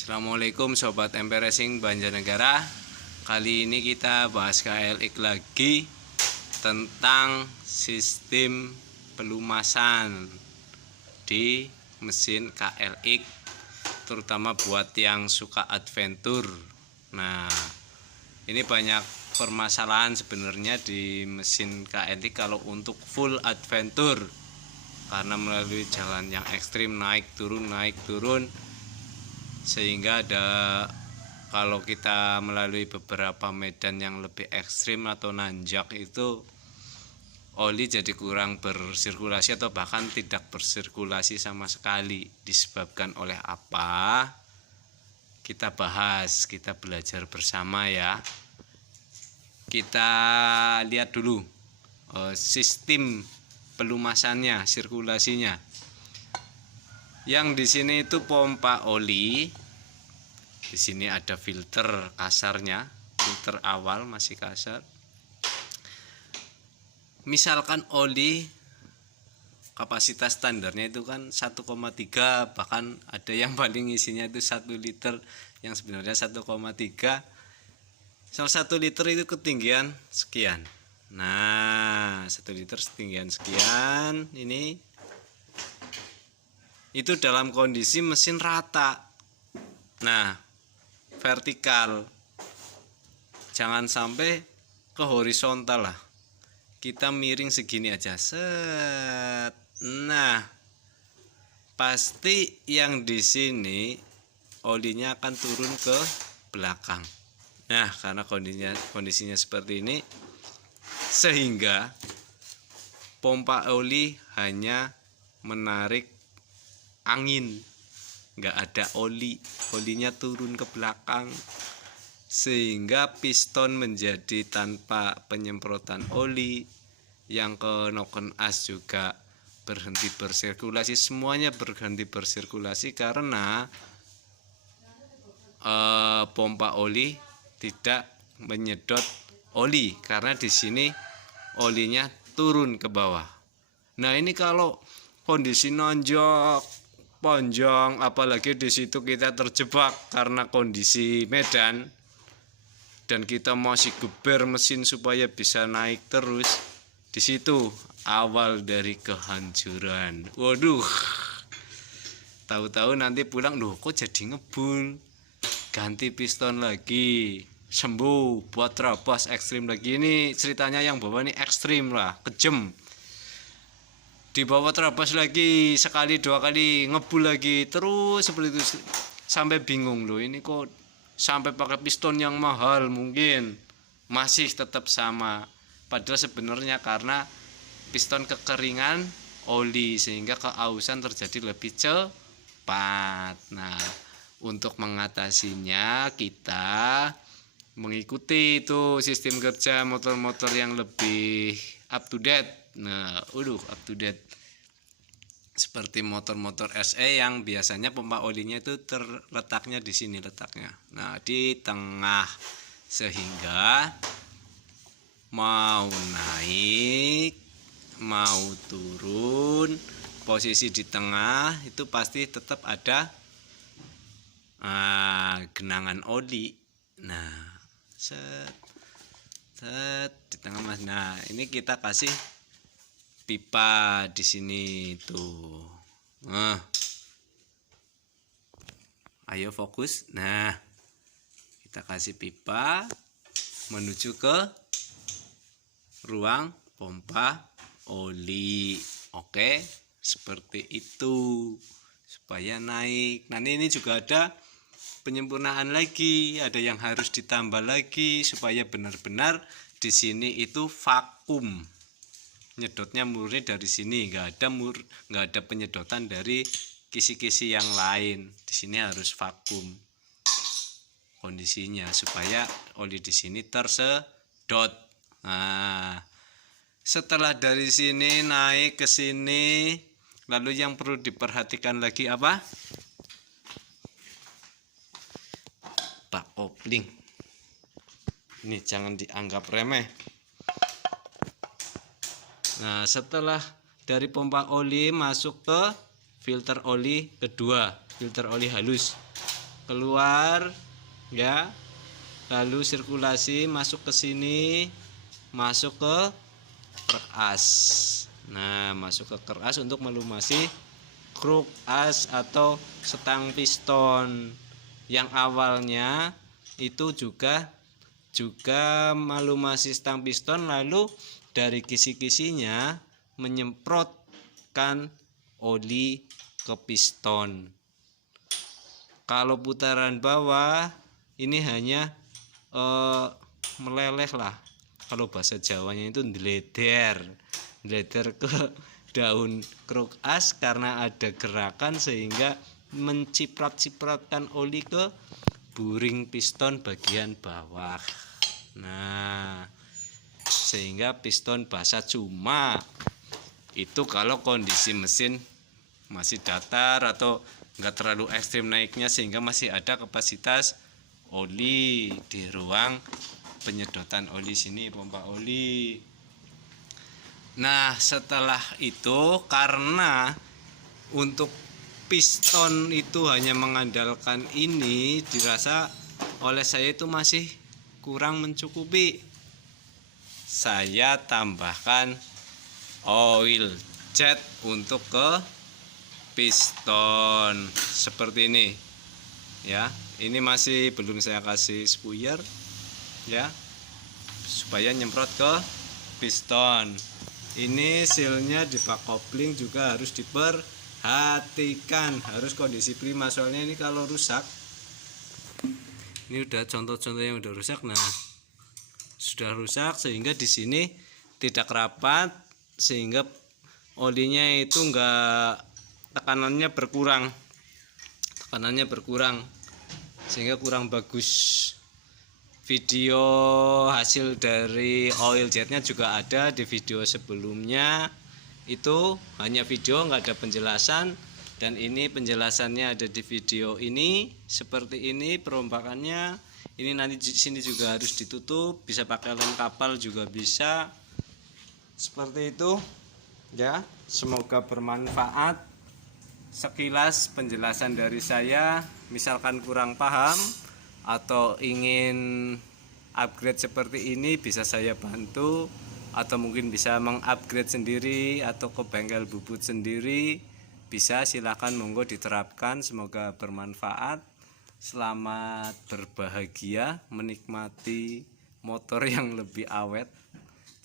Assalamualaikum Sobat MP Racing Banjarnegara. Kali ini kita bahas KLX lagi tentang sistem pelumasan di mesin KLX, terutama buat yang suka adventure. Nah, ini banyak permasalahan sebenarnya di mesin KLX kalau untuk full adventure, karena melalui jalan yang ekstrim, naik turun, sehingga ada kalau kita melalui beberapa medan yang lebih ekstrim atau nanjak itu oli jadi kurang bersirkulasi atau bahkan tidak bersirkulasi sama sekali. Disebabkan oleh apa? Kita bahas, kita belajar bersama ya. Kita lihat dulu sistem pelumasannya, sirkulasinya. Yang di sini itu pompa oli. Di sini ada filter kasarnya, filter awal masih kasar. Misalkan oli kapasitas standarnya itu kan 1,3, bahkan ada yang paling isinya itu 1 liter yang sebenarnya 1,3. Salah 1 liter itu ketinggian sekian. Nah, 1 liter ketinggian sekian ini. Itu dalam kondisi mesin rata. Nah, vertikal. Jangan sampai ke horizontal lah. Kita miring segini aja. Set. Nah, pasti yang di sini olinya akan turun ke belakang. Nah, karena kondisinya seperti ini, sehingga pompa oli hanya menarik angin, nggak ada olinya turun ke belakang, sehingga piston menjadi tanpa penyemprotan oli, yang ke noken as juga berhenti bersirkulasi, semuanya berhenti bersirkulasi karena pompa oli tidak menyedot oli, karena di sini olinya turun ke bawah. Nah, ini kalau kondisi nanjak panjang, apalagi di situ kita terjebak karena kondisi medan dan kita masih geber mesin supaya bisa naik terus, di situ awal dari kehancuran. Waduh, tahu-tahu nanti pulang, loh kok jadi ngebul, ganti piston lagi, sembuh, buat terabas ekstrim lagi. Ini ceritanya yang bawa ini ekstrim lah, kejem. Dibawa terabas lagi, sekali dua kali ngebul lagi, terus seperti itu sampai bingung, loh ini kok sampai pakai piston yang mahal mungkin masih tetap sama, padahal sebenarnya karena piston kekeringan oli sehingga keausan terjadi lebih cepat. Nah, untuk mengatasinya kita mengikuti itu sistem kerja motor-motor yang lebih up to date. Nah, up to date seperti motor-motor SE yang biasanya pompa olinya itu terletaknya di sini letaknya. Nah, di tengah, sehingga mau naik, mau turun, posisi di tengah itu pasti tetap ada genangan oli. Nah, set di tengah mas. Nah, ini kita kasih pipa di sini tuh. Nah, ayo fokus. Nah, kita kasih pipa menuju ke ruang pompa oli. Oke, seperti itu supaya naik. Nah, ini juga ada penyempurnaan lagi, ada yang harus ditambah lagi supaya benar-benar di sini itu vakum. Nyedotnya murni dari sini, nggak ada penyedotan dari kisi-kisi yang lain. Di sini harus vakum kondisinya supaya oli di sini tersedot. Nah, setelah dari sini naik ke sini, lalu yang perlu diperhatikan lagi apa? Pak kopling. Ini jangan dianggap remeh. Nah, setelah dari pompa oli masuk ke filter oli kedua, filter oli halus. keluar ya, lalu sirkulasi masuk ke sini, masuk ke keras. Nah, masuk ke keras untuk melumasi kruk as atau setang piston yang awalnya itu juga melumasi stang piston, lalu dari kisi-kisinya menyemprotkan oli ke piston. Kalau putaran bawah ini hanya meleleh lah, kalau bahasa Jawanya itu ndeleder ke daun kruk as karena ada gerakan sehingga menciprat-cipratkan oli ke buring piston bagian bawah. Nah, sehingga piston basah. Cuma itu kalau kondisi mesin masih datar atau enggak terlalu ekstrim naiknya sehingga masih ada kapasitas oli di ruang penyedotan oli sini, pompa oli. Nah, setelah itu karena untuk piston itu hanya mengandalkan ini, dirasa oleh saya itu masih kurang mencukupi. Saya tambahkan oil jet untuk ke piston seperti ini ya. Ini masih belum saya kasih spuyer ya, supaya nyemprot ke piston. Ini sealnya di bak kopling juga harus diperhatikan, harus kondisi prima, soalnya ini kalau rusak, ini udah contoh-contoh yang udah rusak. Nah, sudah rusak sehingga di sini tidak rapat, sehingga olinya itu enggak, tekanannya berkurang sehingga kurang bagus. Video hasil dari oil jetnya juga ada di video sebelumnya, itu hanya video nggak ada penjelasan, dan ini penjelasannya ada di video ini. Seperti ini perombakannya. Ini nanti di sini juga harus ditutup, bisa pakai lem kapal juga bisa. Seperti itu ya, semoga bermanfaat. Sekilas penjelasan dari saya. Misalkan kurang paham atau ingin upgrade seperti ini, bisa saya bantu, atau mungkin bisa mengupgrade sendiri atau ke bengkel bubut sendiri, bisa, silahkan, monggo diterapkan. Semoga bermanfaat. Selamat berbahagia menikmati motor yang lebih awet.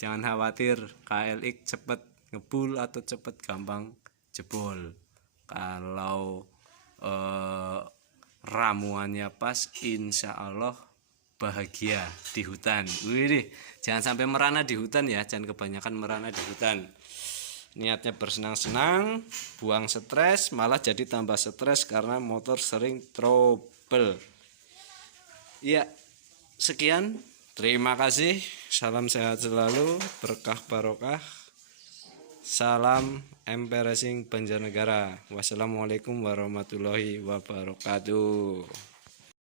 Jangan khawatir KLX cepet ngebul atau cepet gampang jebol. Kalau ramuannya pas, insya Allah bahagia di hutan. Wih, jangan sampai merana di hutan ya, jangan kebanyakan merana di hutan. Niatnya bersenang-senang, buang stres, malah jadi tambah stres karena motor sering trouble. Iya, sekian, terima kasih. Salam sehat selalu, berkah barokah. Salam MP Racing Banjarnegara. Wassalamualaikum warahmatullahi wabarakatuh.